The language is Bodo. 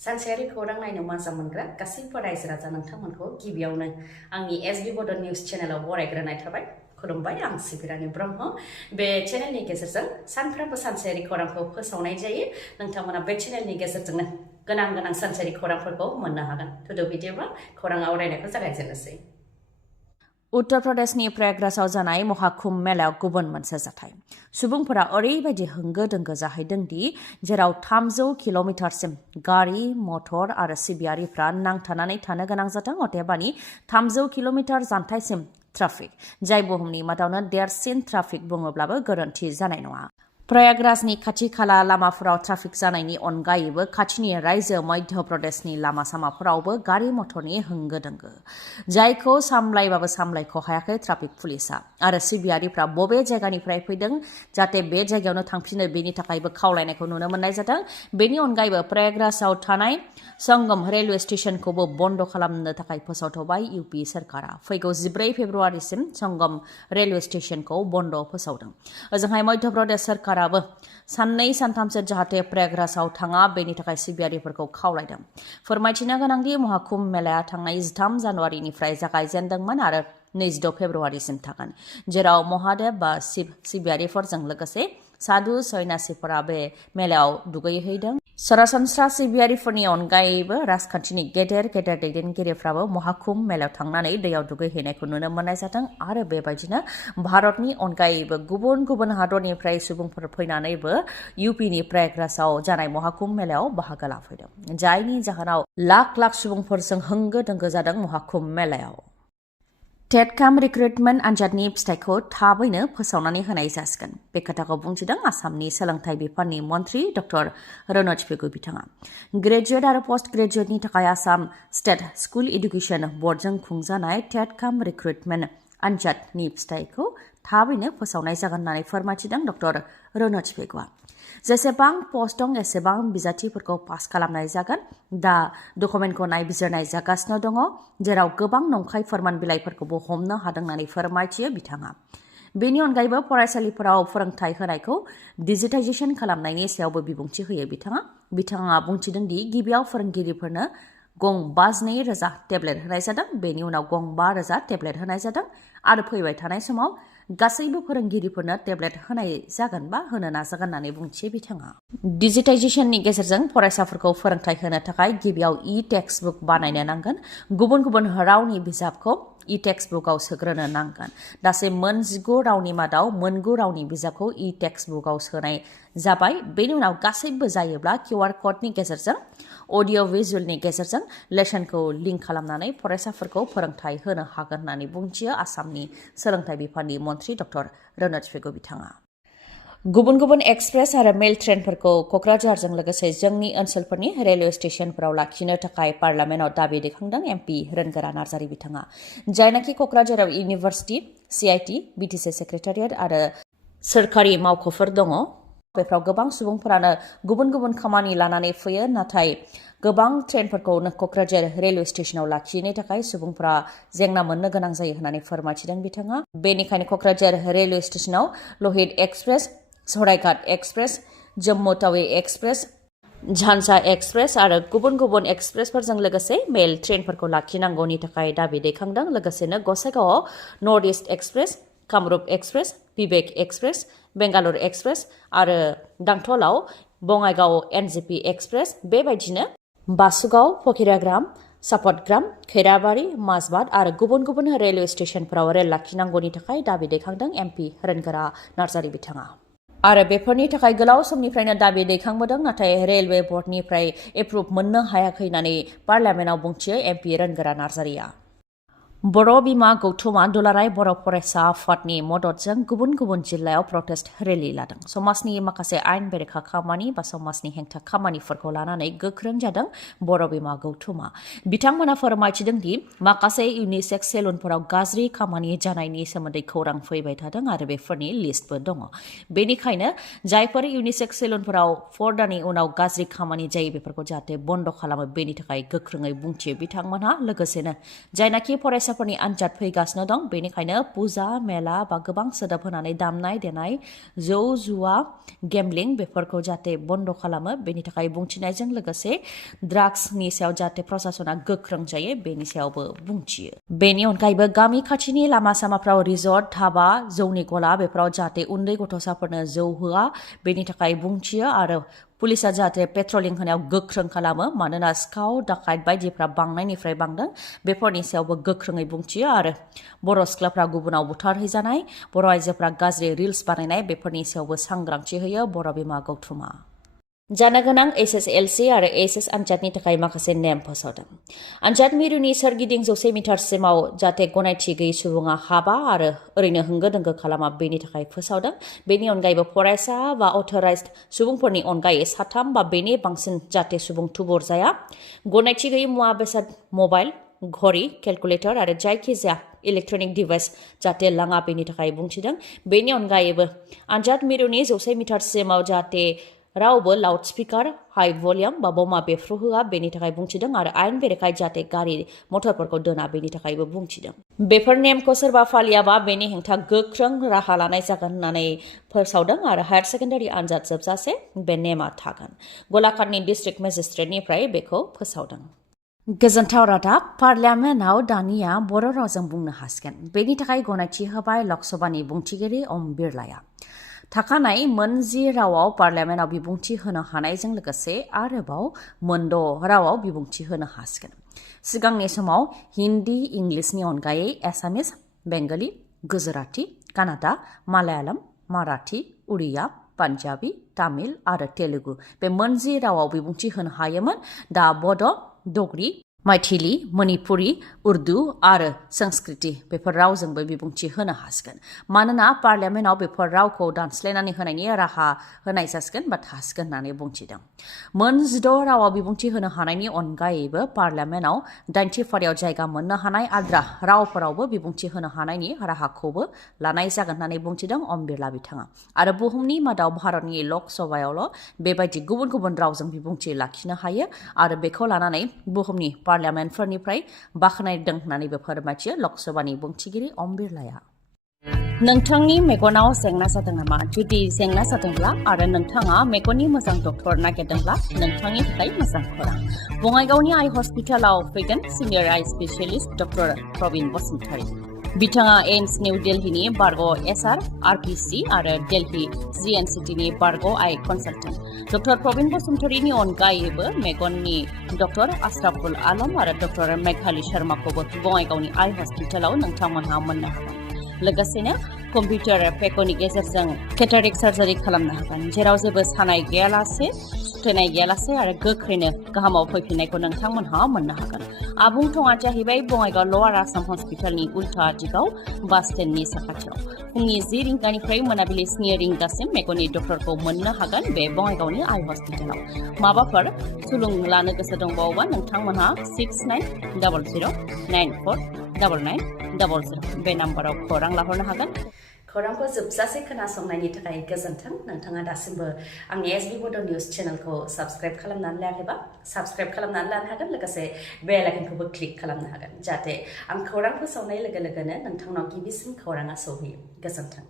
सानसेयारि खौरां नायनो मोजां मोनग्रा गासैबो रायजो राजा नोंथांमोनखौ गिबियावनो आंनि एसबी बड निउज चेनेलाव बरायग्रोनाय थाबाय। खुलुमबाय, आं सिबि रानि ब्रह्म। बे चेनेलनि गेजेरजों सानफ्रोमबो सानसेयारि खौरांखौ फोसावनाय जायो। नोंथांमोना बे चेनेलनि गेजेरजोंनो गोनां सानसेयारि खौरांफोरखौ मोननो हागोन। थुदो बिदिब्ला खौरां आवरायनायखौ जागायजेननोसै। उत्तर प्रदेशनि प्रयागराजआव जानाय महाकुम्भ मेलायाव गुबुन मोनसे जाथाय। सुबुंफोरा ओरैबायदि होंगो दोंगो जाहैदों दि जेराव 300 किल'मिटारसिम गारि, मटर आरो सिबियारिफ्रा नांथानानै थानो गोनां जादों, अदेबानि 300 किल'मिटार जानथायसिम ट्राफिक, जाय बुहुमनि मादावनो देरसिन ट्राफिक बुङोब्लाबो गोरोन्थि जानाय नङा। प्रयागराजनि खाथि खाला लामाफोराव ट्राफिक जानायनि अनगायैबो खाथिनि रायजो मध्य प्रदेशनि लामा सामाफोरावबो गारि मटरनि होंगो दोंगो, जायखौ सामलायबाबो सामलायख' हायाखै ट्राफिक पुलिसा आरो सिबियारिफ्रा बबे जायगानिफ्राय फैदों जाहाथे बे जायगायावनो थांफिनो बेनि थाखायबो खावलायनायखौ नुनो मोननाय जादों। बेनि अनगायैबो प्रयागराजआव थानाय संगम रेलवे स्टेशनखौबो बन्द खालामनो थाखाय फोसावथ'बाय इउपि सरकारा। फैगौ 14 फेब्रुवारिसिम संगम रेलवे स्टेशनखौ बन्द फोसावदों। ओजोंहाय मध्य प्रदेश सरकाराबो साननै सानथामसो जाहाथे प्रयागराजआव थाङा बेनि थाखाय सिबियारिफोरखौ खावलायदों। फोरमायथिनो गोनांदि महाकुम्भ मेलाया थांनाय 13 जानुवारिनिफ्राय जागायजेनदोंमोन आरो 26 फेब्रुवारिसिम थागोन, जेराव महादेब बा सिबियारिफोरजों लोगोसे साधु सन्यासिफोरा बे मेलायाव दुगैहैदों। सरासनस्रा सिबियारिफोरनि अनगायैबो राजखान्थिनि गेदेर दैदेनगिरिफ्राबो महाकुम्भ मेलायाव थांनानै दैयाव दुगैहैनायखौ नुनो मोननाय जादों आरो बेबायदिनो भारतनि अनगायैबो गुबुन हादरनिफ्राय सुबुंफोर फैनानैबो इउपिनि प्रयागराजआव जानाय महाकुम्भ मेलायाव बाहागो लाफैदों, जायनि जाहोनाव लाख सुबुंफोरजों होंगो दोंगो जादों महाकुम्भ मेलायाव। टेटकाम रिक्रुटमेन्ट आनजादनि फिथाइखौ थाबैनो फोसावनानै होनाय जासिगोन, बे खोथाखौ बुंथिदों आसामनि सोलोंथाइ बिफाननि मन्थ्रि डक्टर रनज पेगु बिथाङा। ग्रेजुवेट आरो पस्ट ग्रेजुवेटनि थाखाय आसाम स्टेट स्कुल एडुकेशन बर्डजों खुंजानाय टेटकाम रिक्रुटमेन्ट आनजादनि फिथाइखौ थाबैनो फोसावनाय जागोन होननानै फोरमायथिदों डक्टर रनज पेगुआ। जेसेबां पस्ट दं एसेबां बिजाथिफोरखौ पास खालामनाय जागोन। दा डकुमेन्टखौ नायबिजिरनाय जागासिनो दङ, जेराव गोबां नंखाय फोरमान बिलाइफोरखौबो हमनो हादों होननानै फोरमायथियो बिथाङा। बेनि अनगायैबो फरायसालिफोराव फोरोंथाय होनायखौ डिजिटाइजेसन खालामनायनि सायावबो बिबुंथि होयो बिथाङा बुंथिदों दि गिबियाव फोरोंगिरिफोरनो गं 52,000 टेब्लेट होनाय जादों, बेनि उनाव गं 5,000 टेब्लेट होनाय जादों आरो फैबाय थानाय समाव गासैबो फोरोंगिरिफोरनो टेब्लेट होनाय जागोन बा होनो नाजागोन होननानै बुंथियो बिथाङा। डिजिटाइजेसननि गेजेरजों फरायसाफोरखौ फोरोंथाय होनो थाखाय गिबियाव टेक्स्ट बुक बानायनो नांगोन। गुबुन रावनि बिजाबखौ टेक्स्ट बुकआव सोग्रोनो नांगोन। दासिम 19 रावनि मादाव 9 रावनि बिजाबखौ टेक्स्ट बुकआव सोनाय जाबाय। बेनि उनाव गासैबो जायोब्ला QR क'डनि गेजेरजों अडिअ' भिजुअलनि गेजेरजों लेसनखौ लिंक खालामनानै फरायसाफोरखौ फोरोंथाय होनो हागोन होननानै बुंथियो आसामनि सोलोंथाइ बिफाननि मन्थ्रि डक्टर रनज पेगु बिथाङा। गुबुन एक्सप्रेस आरो मेल ट्रेनफोरखौ क'क्राझारजों लोगोसे जोंनि ओनसोलफोरनि रेलवे स्टेशनफोराव लाखिनो थाखाय पार्लामेन्टआव दाबि दैखांदों एमपि रेनगोरा नार्जारि बिथाङा, जायनाखि क'क्राझाराव इउनिभार्सिटि, CIT, BTC सेक्रेटारियेट आरो सोरखारि मावख'फोर दङ। बेफ्राव गोबां सुबुंफोरानो गुबुन खामानि लानानै फैयो, नाथाय गोबां ट्रेनफोरखौ क'क्राझार रेलवे स्टेशनाव लाखिनो थाखाय सुबुंफोरा जेंना मोननो गोनां जायो होननानै फोरमायथिदों बिथाङा। बेनिखायनो क'क्राझार रेलवे स्टेशनाव Lohit express, Saraighat express, Jammu Tawi express, झान्सा एक्सप्रेस आरो गुबुन एक्सप्रेसफोरजों लोगोसे मेल ट्रेनफोरखौ लाखिनांगौनि थाखाय दाबि दैखांदों। लोगोसेनो गसाइगावआव north east express, Kamrup express, Vivek express, Bengaluru express आरो दांथलाव बङाइगाव NGP एक्सप्रेस, बेबायदिनो बासुगाव, फकिराग्राम, सापतग्राम, खैराबारि, माजबाद आरो गुबुन रेलवे स्टेशनफोराव रेल लाखिनांगौनि थाखाय दाबि दैखांदों एमपि रेनगोरा नार्जारि बिथाङा। आरो बेफोरनि थाखाय गोलाव समनिफ्रायनो दाबि दैखांबोदों, नाथाय रेलवे बर्डनिफ्राय एप्रुभ मोननो हायाखै होननानै पार्लामेन्टआव बुंथियो एमपि रेनगोरा नार्जारिया। बर' बिमा गौथुमा दुलाराय बर' फरायसा आफादनि मददजों गुबुन जिल्लायाव प्रटेस्ट रेलि लादों। समाजनि माखासे आयेन बेरेखा खामानि बा समाजनि हेंथा खामानिफोरखौ लानानै गोख्रों जादों बर' बिमा गौथुमा। बिथांमोना फोरमायथिदों दि माखासे इउनिसेक्स सेलुनफोराव गाज्रि खामानि जानायनि सोमोन्दै खौरां फैबाय थादों आरो बेफोरनि लिस्टबो दङ। बेनिखायनो जायफोर इउनिसेक्स सेलुनफोराव पर्दानि उनाव गाज्रि खामानि जायो बेफोरखौ जाहाथे बन्द खालामो, बेनि थाखाय गोख्रोङै बुंथियो बिथांमोनहा। लोगोसेनो जायनाखि फरायसा फरायसाफोरनि आनजाद फैगासिनो दं बेनिखायनो पुजा मेला बा गोबां सोदोब होनानै दामनाय देनाय जौ जुवा गेमलिं बेफोरखौ जाहाथे बन्द खालामो बेनि थाखाय बुंथिनायजों लोगोसे ड्राग्सनि सायाव जाहाथे प्रशासना गोख्रों जायो बेनि सायावबो बुंथियो। बेनि अनगायैबो गामि खाथिनि लामा सामाफ्राव रिजर्ट धाबा जौनि गला बेफोराव जाहाथे उन्दै गथ'साफोरनो जौ होआ बेनि थाखाय बुंथियो आरो पुलिसा जाहाथे पेट्रलिं होनायाव गोख्रों खालामो मानोना सिखाव दाखायत बायदिफ्रा बांनायनिफ्राय बांदों बेफोरनि सायावबो गोख्रोङै बुंथियो आरो बर' सिख्लाफ्रा गुबुनाव बुथारहैजानाय बर' आइजोफ्रा गाज्रि रिल्स बानायनाय बेफोरनि सायावबो सांग्रांथि होयो बर' बिमा गौथुमा। जानो गोनां HSLC आरो HS आनजादनि थाखाय माखासे नेम फोसावदों। आनजाद मिरुनि सोरगिदिं 100 मिटारसिमाव जाहाथे गनायथि गैयै सुबुङा हाबा आरो ओरैनो होंगो दोंगो खालामा बेनि थाखाय फोसावदों। बेनि अनगायैबो फरायसा बा अथराइज्ड सुबुंफोरनि अनगायै 3 बा बेनि बांसिन जाहाथे सुबुं थुबुर जाया। गनायथि गैयै मुवा बेसाद मबाइल घड़ी केलकुलेटर आरो जायखिजाया इलेक्ट्रनिक डिभाइस जाहाथे लाङा बेनि थाखाय बुंथिदों। बेनि अनगायैबो आनजाद मिरुनि 100 मिटारसिमाव जाहाथे रावबो लाउड स्पिकार हाई भलिउम बा बमा बेफ्रुहोआ बेनि थाखाय बुंथिदों आरो आयेन बेरेखायै जाहाथे गारि मटरफोरखौ दोना बेनि थाखायबो बुंथिदों। बेफोर नेमखौ सोरबा फालियाबा बेनि हेंथा गोख्रों राहा लानाय जागोन होननानै फोसावदों आरो हायार सेकेन्डारि आनजाद जोबजासे बे नेमा थागोन। गलाघाटनि डिस्ट्रिक्ट मेजिस्ट्रेटनिफ्राय बेखौ फोसावदों। गोजोनथाव रादाब पार्लियामेन्टआव दानिया बर' रावजों बुंनो हासिगोन बेनि थाखाय गनायथि होबाय लकसभानि बुंथिगिरि ओम बिरलाया। थाखानाय मोन 10 रावाव पार्लियामेन्टआव बिबुंथि होनो हानायजों लोगोसे आरोबाव मोनद' रावाव बिबुंथि होनो हासिगोन। सिगांनि समाव हिन्दी इंलिसनि अनगायै एसामिस बेंगली गुजराती कानाडा मालायालम माराठी उड़िया पान्जाबी तामिल आरो तेलुगु बे मोन 10 रावाव बिबुंथि होनो हायोमोन। दा बड' डगरी मैथिली मणिपुरी उर्दू आरो संस्कृति बेफोर रावजोंबो बिबुंथि होनो हासिगोन मानोना पार्लियामेन्टआव बेफोर रावखौ दानस्लायनानै होनायनि राहा होनाय जासिगोन बा थासिगोन होननानै बुंथिदों। मोन 16 रावाव बिबुंथि होनो हानायनि अनगायैबो पार्लियामेन्टआव 80 फारियाव जायगा मोननो हानाय आद्रा रावफोरावबो बिबुंथि होनो हानायनि राहाखौबो लानाय जागोन होननानै बुंथिदों ओम बिरला बिथाङा आरो बुहुमनि मादाव भारतनि लक सभायावल' बेबायदि गुबुन गुबुन रावजों बिबुंथि लाखिनो हायो आरो बेखौ लानानै बुहुमनि पार्लियामेन्टफोरनिफ्राय बाख्नायदों होननानैबो फोरमायथियो लकसभानि बुंथिगिरि ओम बिरलाया। नोंथांनि मेगनाव जेंना जादों नामा? जुदि जेंना जादोंब्ला आरो नोंथाङा मेगननि मोजां डक्टर नागिरदोंब्ला नोंथांनि थाखाय मोजां खौरां। बङाइगावनि आइ हस्पिटालाव फैगोन सिनियर आइ स्पेशलिस्ट डक्टर प्रबिन बसुमतारी। बिथाङा एम्स निउ दिल्लीनि बारग' SR RPC आरो दिल्ली GNCTनि बारग' आइ कनसालटेन्ट। डक्टर प्रबिन बसुमतारीनि अनगायैबो मेगननि डक्टर आशराफुल आलम आरो डक्टर मेघाली शर्माखौबो बङाइगावनि आइ हस्पिटालाव नोंथांमोनहा मोननो हागोन। लोगोसेनो कम्पिउटार पेकनि गेजेरजों केटारेक्ट सार्जारि खालामनो हागोन जेराव जेबो सानाय गैयालासे सुथेनाय गैयालासे आरो गोख्रैनो गाहामाव फैफिननायखौ नोंथांमोनहा मोननो हागोन। आबुं थङा जाहैबाय बङाइगाव लवार आसाम हस्पिटालनि उल्था दिगाव बास स्टेन्डनि साखाथियाव। फुंनि 10 रिंगानिफ्राय मोनाबिलि 7 रिंगासिम मेगननि डक्टरखौ मोननो हागोन बे बङाइगावनि आइ हस्पिटालाव। माबाफोर सुलुं लानो गोसो दंबावोबा नोंथांमोनहा 6900949900 बे नाम्बाराव खौरां लाहरनो हागोन। खौरांखौ जोबजासे खोनासंनायनि थाखाय गोजोन्थों। नोंथाङा दासिमबो आंनि SB बड' निउस चेनेलखौ साबस्क्राइब खालामनानै लायाखैबा साबस्क्राइब खालामनानै लानो हागोन लोगोसे बेल आइकनखौबो क्लिक खालामनो हागोन जाहाथे आं खौरां फोसावनाय लोगो लोगोनो नोंथांनाव गिबिसिन खौराङा सौहैयो। गोजोन्थों।